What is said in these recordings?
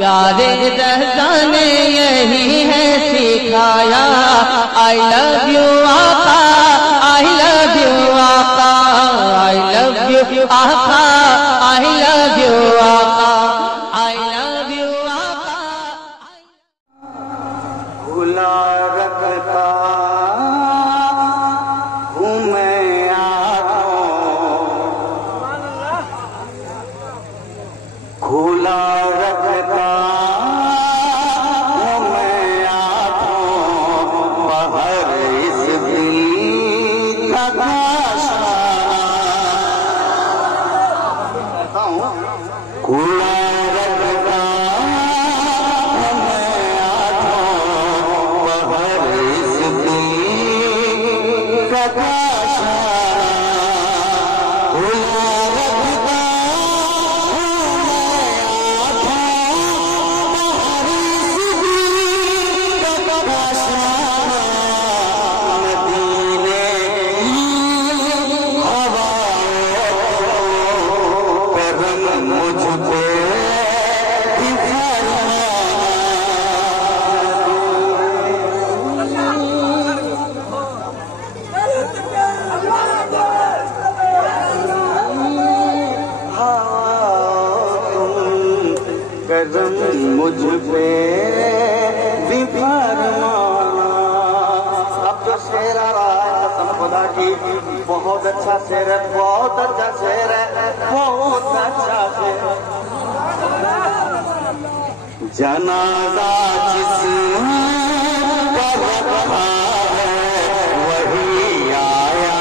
پیارے رضا نے یہی ہے سکھایا I love you آقا I love you آقا I love you آقا I love you آقا I love you آقا کھلا رکھتا ہوں میں کھلا رکھتا ہوں میں بہر اس دل کا کھلا رکھتا ہوں میں بہر اس دل کا مجھ پہ بھی فرمانا. اب جو شعر آ رہا ہے قسم خدا کی بہت اچھا شعر ہے, بہت اچھا شعر ہے, بہت اچھا شعر. جنازہ جس پر رکھا ہے وہی آیا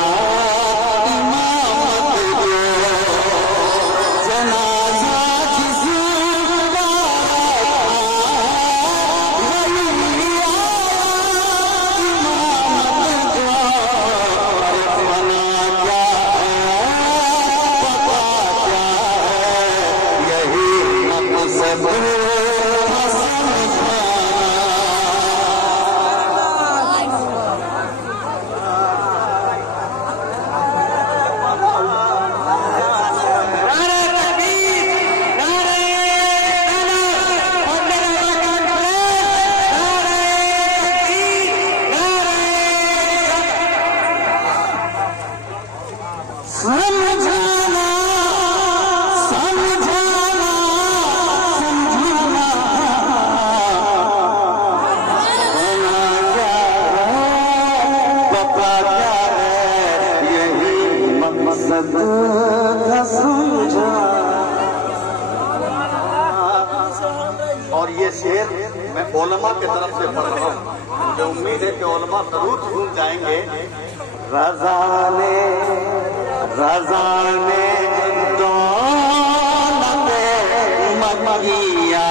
امامت کو. جنازہ جس اور یہ شعر میں علماء کی طرف سے پڑھ رہا ہوں. مجھے امید ہے کہ علماء ضرور سن جائیں گے. رضا نے دولت مکیہ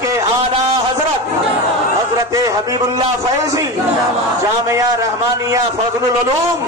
کے اعلیٰ حضرت حبیب اللہ فیضی جامعہ رحمانیہ فضل العلوم.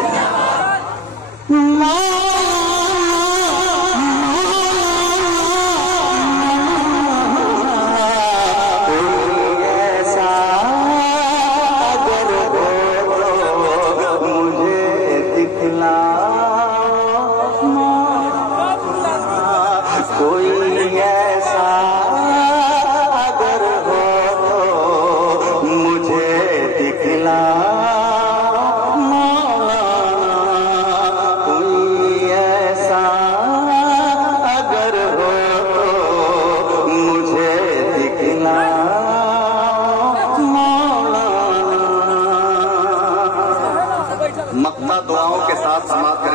مقطع دعاؤں کے ساتھ سماعت کریں.